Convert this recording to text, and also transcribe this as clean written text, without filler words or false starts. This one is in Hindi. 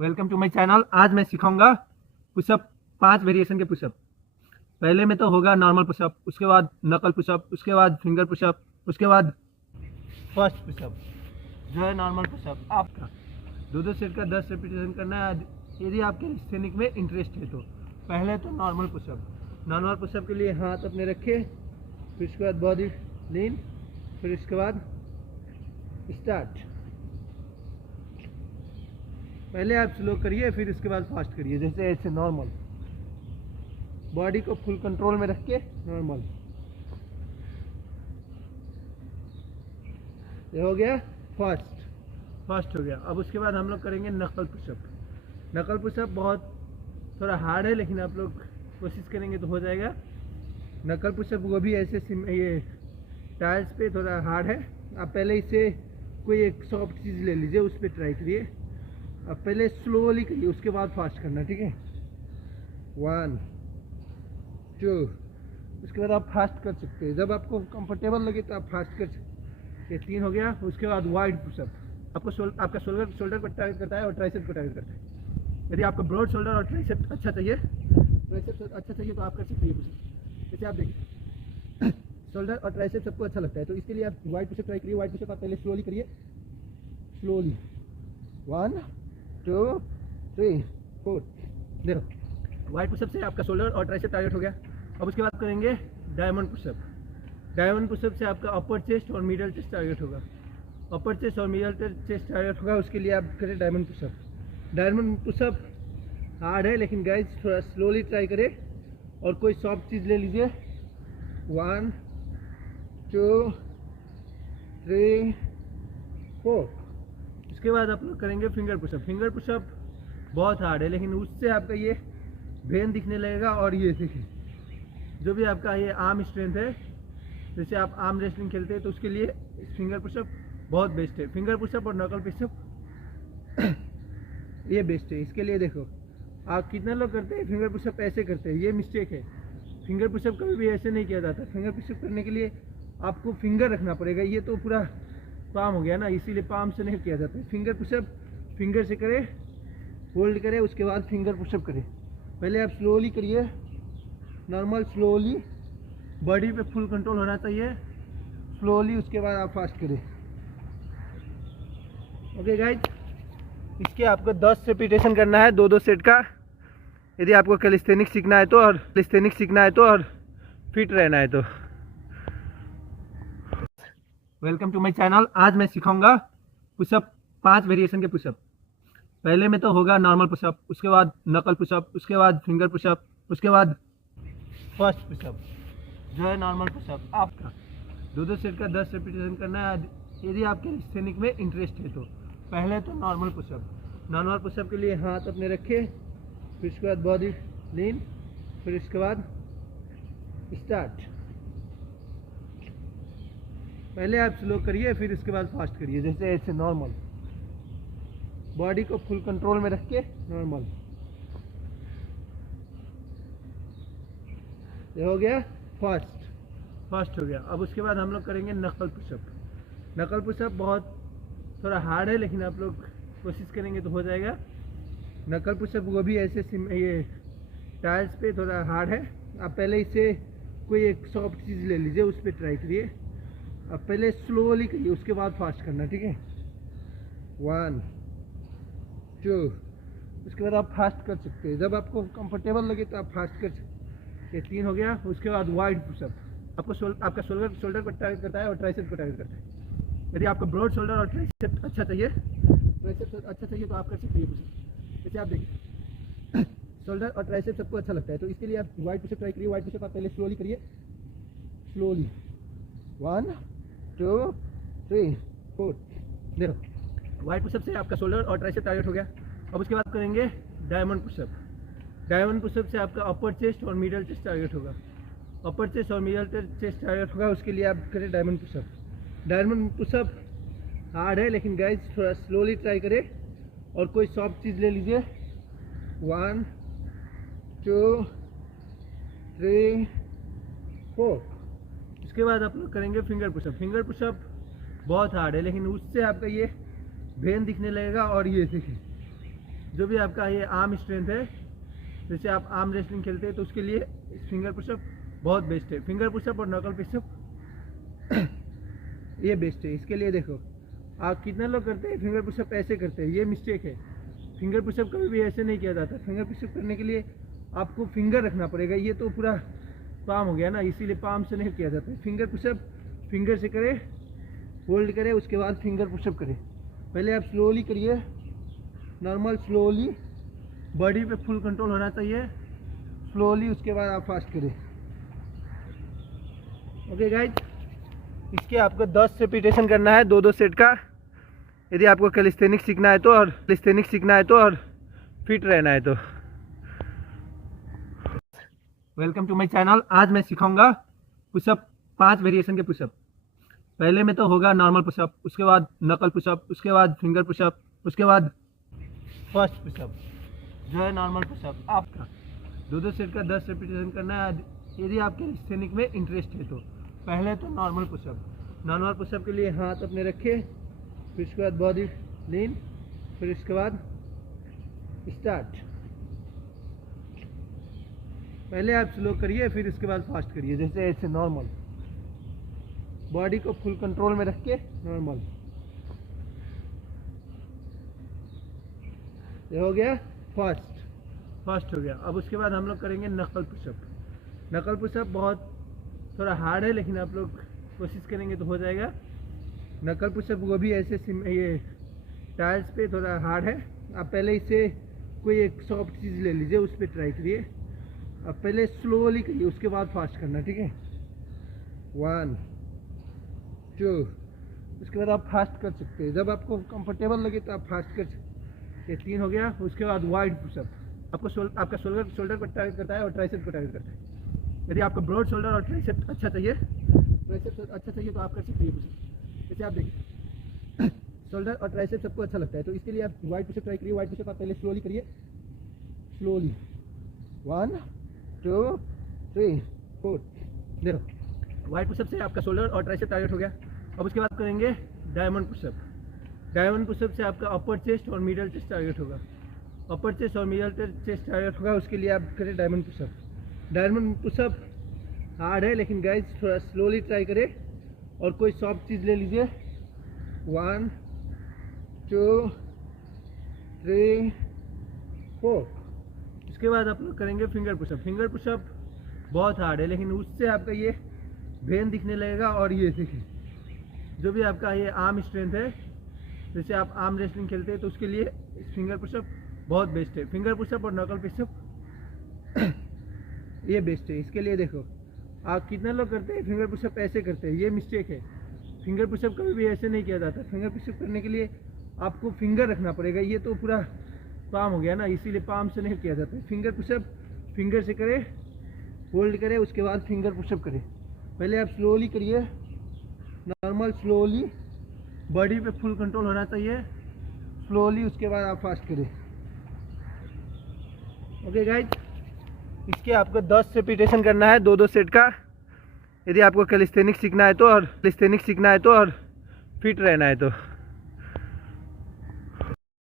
Welcome to my channel. आज मैं सिखाऊंगा पुशअप 5 वेरिएशन के पुशअप। पहले में तो होगा नॉर्मल पुशअप, उसके बाद नकल पुशअप, उसके बाद फिंगर पुशअप, उसके बाद फर्स्ट पुशअप जो है नॉर्मल पुशअप। आपका दो सेट का 10 रिपीटेशन करना है। यदि आपके कैलिस्थेनिक में इंटरेस्ट है तो पहले तो नॉर्मल पुशअप के लिए हाथ अपने रखे, फिर उसके बाद बॉडी लीन, फिर उसके बाद स्टार्ट। पहले आप स्लो करिए, फिर उसके बाद फास्ट करिए, जैसे ऐसे नॉर्मल। बॉडी को फुल कंट्रोल में रख के नॉर्मल। ये हो गया फास्ट हो गया। अब उसके बाद हम लोग करेंगे नकल पुशअप बहुत थोड़ा हार्ड है, लेकिन आप लोग कोशिश करेंगे तो हो जाएगा। नकल पुशअप वो भी ऐसे ये टाइल्स पे थोड़ा हार्ड है। आप पहले इसे कोई एक सॉफ्ट चीज़ ले लीजिए, उस पर ट्राई करिए। अब पहले स्लोली करिए, उसके बाद फास्ट करना, ठीक है। 1 2, उसके बाद आप फास्ट कर सकते हैं। जब आपको कंफर्टेबल लगे तो आप फास्ट कर सकते। ये 3 हो गया। उसके बाद वाइड पुशअप। आपका शोल्डर को टारगेट करता है और ट्राइसेप को टारगेट करता है। यदि आपको ब्रॉड शोल्डर और ट्राइसेप अच्छा चाहिए तो आप कर सकते हैं पुशअप। जैसे आप देखिए शोल्डर और ट्राइसेप सबको अच्छा लगता है, तो इसके लिए आप वाइड पुशअप ट्राई करिए। वाइड पुशअप आप पहले स्लोली करिए, स्लोली। 1 2 3 4। देखो वाइड पुशअप से आपका शोल्डर और ट्राइसेप टारगेट हो गया। अब उसके बाद करेंगे डायमंड पुशअप से आपका अपर चेस्ट और मिडल चेस्ट टारगेट होगा। उसके लिए आप करें डायमंड पुशअप हार्ड है, लेकिन गाइस थोड़ा स्लोली ट्राई करें और कोई सॉफ्ट चीज़ ले लीजिए। 1 2 3 4। उसके बाद आप लोग करेंगे फिंगर पुशअप बहुत हार्ड है, लेकिन उससे आपका ये वेन दिखने लगेगा। और ये देखिए, जो भी आपका ये आर्म स्ट्रेंथ है, जैसे आप आर्म रेसलिंग खेलते हैं, तो उसके लिए फिंगर पुशअप बहुत बेस्ट है। फिंगर पुशअप और नकल पुशअप ये बेस्ट है। इसके लिए देखो आप कितने लोग करते हैं फिंगर पुशअप ऐसे करते हैं, ये मिस्टेक है। फिंगर पुशअप कभी भी ऐसे नहीं किया जाता। फिंगर पुशअप करने के लिए आपको फिंगर रखना पड़ेगा। ये तो पूरा पाम हो गया ना, इसीलिए पाम से नहीं किया जाता है। फिंगर पुशअप फिंगर से करें, होल्ड करें, उसके बाद फिंगर पुशअप करें। पहले आप स्लोली करिए, नॉर्मल स्लोली, बॉडी पे फुल कंट्रोल होना चाहिए स्लोली। उसके बाद आप फास्ट करें। ओके गाइज, इसके आपको 10 रिपीटेशन करना है, 2 सेट का। यदि आपको कैलिस्थेनिक सीखना है तो और फिट रहना है तो। Welcome to my channel. आज मैं सिखाऊंगा पुशअप 5 वेरिएशन के पुशअप। पहले में तो होगा नॉर्मल पुशअप, उसके बाद नकल पुशअप, उसके बाद फिंगर पुशअप, उसके बाद फर्स्ट पुशअप जो है नॉर्मल पुशअप। आपका दो सेट का 10 रिपीटेशन करना है। यदि आपके कैलिस्थेनिक में इंटरेस्ट है तो पहले तो नॉर्मल पुशअप के लिए हाथ अपने रखे, फिर उसके बाद बॉडी लीन, फिर उसके बाद स्टार्ट। पहले आप स्लो करिए, फिर उसके बाद फास्ट करिए, जैसे ऐसे नॉर्मल। बॉडी को फुल कंट्रोल में रख के नॉर्मल। ये हो गया फास्ट हो गया। अब उसके बाद हम लोग करेंगे नकल पुशअप बहुत थोड़ा हार्ड है, लेकिन आप लोग कोशिश करेंगे तो हो जाएगा। नकल पुशअप वो भी ऐसे ये टाइल्स पे थोड़ा हार्ड है। आप पहले इसे कोई एक सॉफ्ट चीज़ ले लीजिए, उस पर ट्राई करिए। अब पहले स्लोली करिए, उसके बाद फास्ट करना, ठीक है। 1 2, उसके बाद आप फास्ट कर सकते हैं। जब आपको कंफर्टेबल लगे तो आप फास्ट कर सकते हैं। ये 3 हो गया। उसके बाद वाइड पुशअप। आपका शोल्डर को टारगेट करता है और ट्राइसेप को टारगेट करता है। यदि आपको ब्रॉड शोल्डर और ट्राइसेप अच्छा चाहिए तो आप कर सकते हैं पुशअप। जैसे आप देखिए शोल्डर और ट्राइसेप सबको अच्छा लगता है, तो इसके लिए आप वाइड पुशअप ट्राई करिए। वाइड पुशअप आप पहले स्लोली करिए, स्लोली। 1 2 3 4। देखो वाइड पुशअप से आपका शोल्डर और ट्राइसेप टारगेट हो गया। अब उसके बाद करेंगे डायमंड पुशअप से आपका अपर चेस्ट और मिडल चेस्ट टारगेट होगा। उसके लिए आप करें डायमंड पुशअप हार्ड है, लेकिन गाइस थोड़ा स्लोली ट्राई करें और कोई सॉफ्ट चीज़ ले लीजिए। 1 2 3 4। उसके बाद आप लोग करेंगे फिंगर पुशअप बहुत हार्ड है, लेकिन उससे आपका ये वेन दिखने लगेगा। और ये देखिए, जो भी आपका ये आर्म स्ट्रेंथ है, जैसे आप आर्म रेसलिंग खेलते हैं तो उसके लिए फिंगर पुशअप बहुत बेस्ट है। फिंगर पुशअप और नकल पुशअप ये बेस्ट है। इसके लिए देखो आप कितने लोग करते हैं फिंगर पुशअप ऐसे करते हैं, ये मिस्टेक है। फिंगर पुशअप कभी भी ऐसे नहीं किया जाता। फिंगर पुशअप करने के लिए आपको फिंगर रखना पड़ेगा। ये तो पूरा पाम हो गया ना, इसीलिए पाम से नहीं किया जाता। फिंगर पुशअप फिंगर से करें, होल्ड करें, उसके बाद फिंगर पुशअप करें। पहले आप स्लोली करिए, नॉर्मल स्लोली, बॉडी पे फुल कंट्रोल होना चाहिए स्लोली, उसके बाद आप फास्ट करें। ओके गाइज, इसके आपको 10 रिपीटेशन करना है, 2-2 सेट का। यदि आपको कैलिस्थेनिक्स सीखना है तो और फिट रहना है तो। Welcome to my channel. आज मैं सिखाऊंगा पुशअप, 5 वेरिएशन के पुशअप। पहले में तो होगा नॉर्मल पुशअप, उसके बाद नकल पुशअप, उसके बाद फिंगर पुशअप, उसके बाद फर्स्ट पुशअप जो है नॉर्मल पुशअप। आपका 2-2 सेट का 10 रिपीटेशन करना है। यदि आपके कैलिस्थेनिक में इंटरेस्ट है तो पहले तो नॉर्मल पुशअप। नॉर्मल पुशअप के लिए हाथ अपने रखे, फिर उसके बाद बॉडी लीन, फिर उसके बाद स्टार्ट। पहले आप स्लो करिए, फिर उसके बाद फास्ट करिए, जैसे ऐसे नॉर्मल, बॉडी को फुल कंट्रोल में रख के नॉर्मल। ये हो गया फास्ट हो गया। अब उसके बाद हम लोग करेंगे नकल पुशअप। नकल पुशअप बहुत थोड़ा हार्ड है, लेकिन आप लोग कोशिश करेंगे तो हो जाएगा। नकल पुशअप वो भी ऐसे ये टाइल्स पे थोड़ा हार्ड है। आप पहले इसे कोई एक सॉफ्ट चीज़ ले लीजिए, उस पर ट्राई करिए। अब पहले स्लोली करिए, उसके बाद फास्ट करना, ठीक है। 1 2, उसके बाद आप फास्ट कर सकते हैं। जब आपको कंफर्टेबल लगे तो आप फास्ट कर सकते। ये 3 हो गया। उसके बाद वाइड पुशअप। आपका शोल्डर को टारगेट करता है और ट्राइसेप को टारगेट करता है। यदि आपको ब्रॉड शोल्डर और ट्राइसेप अच्छा चाहिए तो आप कर सकते हैं पुशअप। जैसे आप देखिए शोल्डर और ट्राइसेप सबको अच्छा लगता है, तो इसके लिए आप वाइड पुशअप ट्राई करिए। वाइड पुशअप आप पहले स्लोली करिए, स्लोली 1 2 3 4। देखो वाइड पुशअप से आपका शोल्डर और ट्राइसेप टारगेट हो गया। अब उसके बाद करेंगे डायमंड पुशअप। डायमंड पुशअप से आपका अपर चेस्ट और मिडल चेस्ट टारगेट होगा। अपर चेस्ट और मिडल चेस्ट टारगेट होगा, उसके लिए आप करें diamond pushup. Diamond pushup hard है, लेकिन गाइस थोड़ा स्लोली ट्राई करें और कोई सॉफ्ट चीज़ ले लीजिए। 1 2 3 4। उसके बाद आप लोग करेंगे फिंगर पुशअप। फिंगर पुशअप बहुत हार्ड है, लेकिन उससे आपका ये वेन दिखने लगेगा। और ये देखिए, जो भी आपका ये आर्म स्ट्रेंथ है, जैसे आप आर्म रेसलिंग खेलते हैं तो उसके लिए फिंगर पुशअप बहुत बेस्ट है। फिंगर पुशअप और नकल पुशअप ये बेस्ट है। इसके लिए देखो आप कितने लोग करते हैं फिंगर पुशअप ऐसे करते हैं, ये मिस्टेक है। फिंगर पुशअप कभी भी ऐसे नहीं किया जाता। फिंगर पुशअप करने के लिए आपको फिंगर रखना पड़ेगा। ये तो पूरा पाम हो गया ना, इसीलिए पाम से नहीं किया जाता। फिंगर पुशअप फिंगर से करें, होल्ड करें, उसके बाद फिंगर पुशअप करें। पहले आप स्लोली करिए, नॉर्मल स्लोली, बॉडी पे फुल कंट्रोल होना चाहिए स्लोली, उसके बाद आप फास्ट करें। ओके गाइज, इसके आपको 10 रिपीटेशन करना है, 2-2 सेट का। यदि आपको कैलिस्थेनिक्स सीखना है तो और फिट रहना है तो।